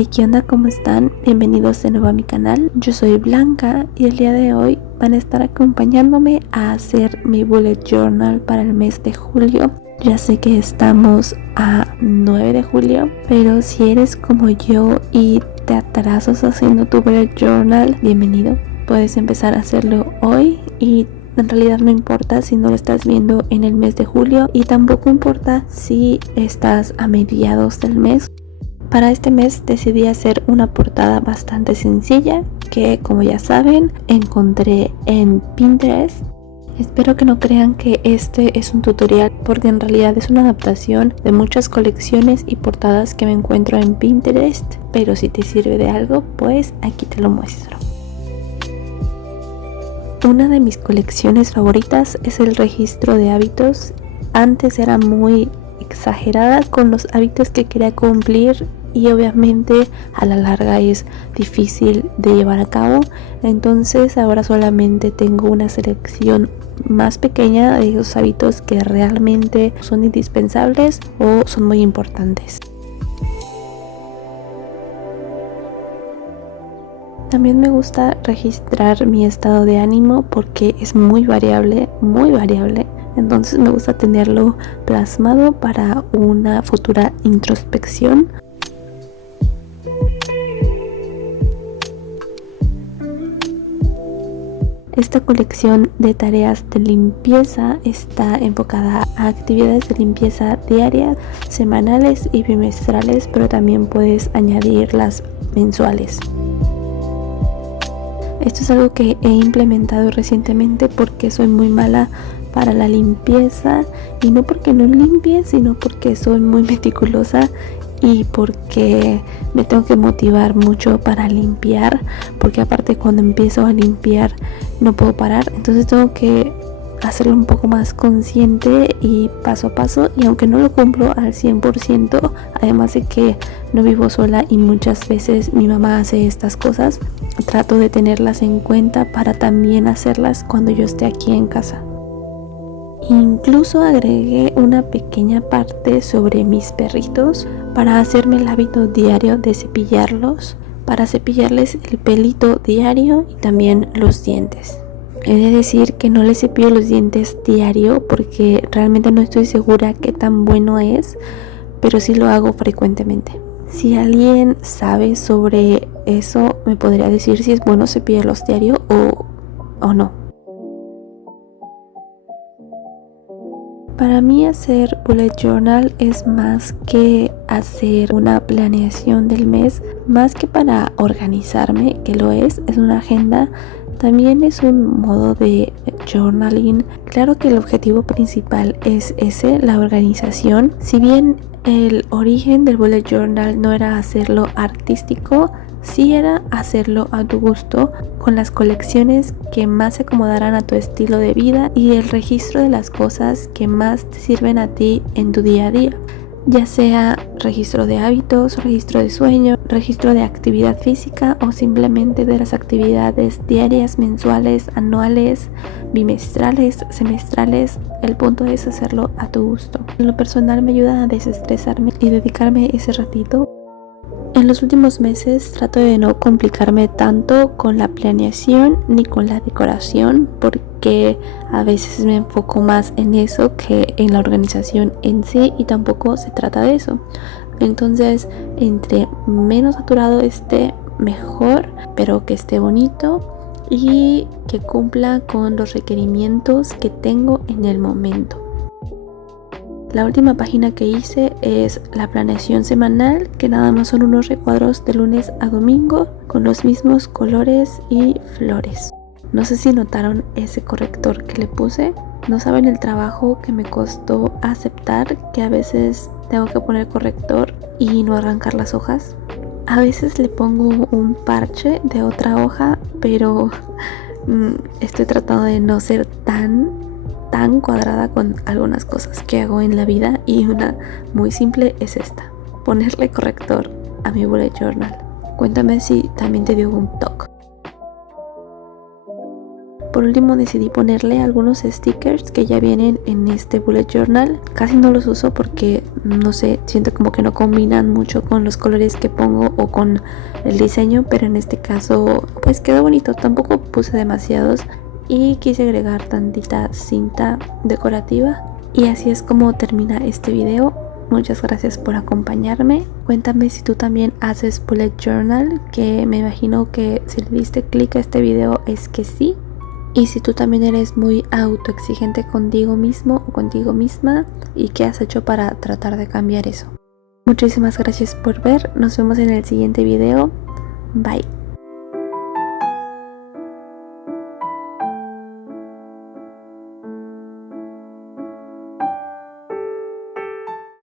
Hey, ¿qué onda? ¿Cómo están? Bienvenidos de nuevo a mi canal. Yo soy Blanca y el día de hoy van a estar acompañándome a hacer mi bullet journal para el mes de julio. Ya sé que estamos a 9 de julio, pero si eres como yo y te atrasas haciendo tu bullet journal, bienvenido. Puedes empezar a hacerlo hoy y en realidad no importa si no lo estás viendo en el mes de julio y tampoco importa si estás a mediados del mes. Para este mes decidí hacer una portada bastante sencilla que, como ya saben, encontré en Pinterest. Espero que no crean que este es un tutorial porque en realidad es una adaptación de muchas colecciones y portadas que me encuentro en Pinterest, pero si te sirve de algo, pues aquí te lo muestro. Una de mis colecciones favoritas es el registro de hábitos. Antes era muy exagerada con los hábitos que quería cumplir y obviamente a la larga es difícil de llevar a cabo, entonces ahora solamente tengo una selección más pequeña de esos hábitos que realmente son indispensables o son muy importantes. También me gusta registrar mi estado de ánimo porque es muy variable, entonces me gusta tenerlo plasmado para una futura introspección. Esta colección de tareas de limpieza está enfocada a actividades de limpieza diarias, semanales y bimestrales, pero también puedes añadir las mensuales. Esto es algo que he implementado recientemente porque soy muy mala para la limpieza, y no porque no limpie, sino porque soy muy meticulosa y porque me tengo que motivar mucho para limpiar, porque aparte cuando empiezo a limpiar no puedo parar, entonces tengo que hacerlo un poco más consciente y paso a paso, y aunque no lo cumplo al 100%, además de que no vivo sola y muchas veces mi mamá hace estas cosas, trato de tenerlas en cuenta para también hacerlas cuando yo esté aquí en casa. Incluso agregué una pequeña parte sobre mis perritos para hacerme el hábito diario de cepillarlos, para cepillarles el pelito diario y también los dientes. He de decir que no les cepillo los dientes diario porque realmente no estoy segura qué tan bueno es, pero sí lo hago frecuentemente. Si alguien sabe sobre eso, me podría decir si es bueno cepillarlos diario o no. Para mí hacer bullet journal es más que hacer una planeación del mes, más que para organizarme, que lo es una agenda, también es un modo de journaling. Claro que el objetivo principal es ese, la organización. Si bien el origen del bullet journal no era hacerlo artístico, sí era hacerlo a tu gusto, con las colecciones que más se acomodaran a tu estilo de vida y el registro de las cosas que más te sirven a ti en tu día a día, ya sea registro de hábitos, registro de sueño, registro de actividad física o simplemente de las actividades diarias, mensuales, anuales, bimestrales, semestrales. El punto es hacerlo a tu gusto. En lo personal me ayuda a desestresarme y dedicarme ese ratito. En los últimos meses trato de no complicarme tanto con la planeación ni con la decoración, porque a veces me enfoco más en eso que en la organización en sí, y tampoco se trata de eso. Entonces, entre menos saturado esté, mejor, pero que esté bonito y que cumpla con los requerimientos que tengo en el momento. La última página que hice es la planeación semanal, que nada más son unos recuadros de lunes a domingo con los mismos colores y flores. No sé si notaron ese corrector que le puse. No saben el trabajo que me costó aceptar que a veces tengo que poner corrector y no arrancar las hojas. A veces le pongo un parche de otra hoja, pero estoy tratando de no ser tan cuadrada con algunas cosas que hago en la vida, y una muy simple es esta: ponerle corrector a mi bullet journal. Cuéntame si también te dio un toque. por último decidí ponerle algunos stickers que ya vienen en este bullet journal. Casi no los uso porque no sé, siento como que no combinan mucho con los colores que pongo o con el diseño, pero en este caso pues quedó bonito. Tampoco puse demasiados y quise agregar tantita cinta decorativa. Y así es como termina este video. Muchas gracias por acompañarme. Cuéntame si tú también haces bullet journal, que me imagino que si le diste clic a este video es que sí. Y si tú también eres muy autoexigente contigo mismo o contigo misma y qué has hecho para tratar de cambiar eso. Muchísimas gracias por ver. Nos vemos en el siguiente video. Bye.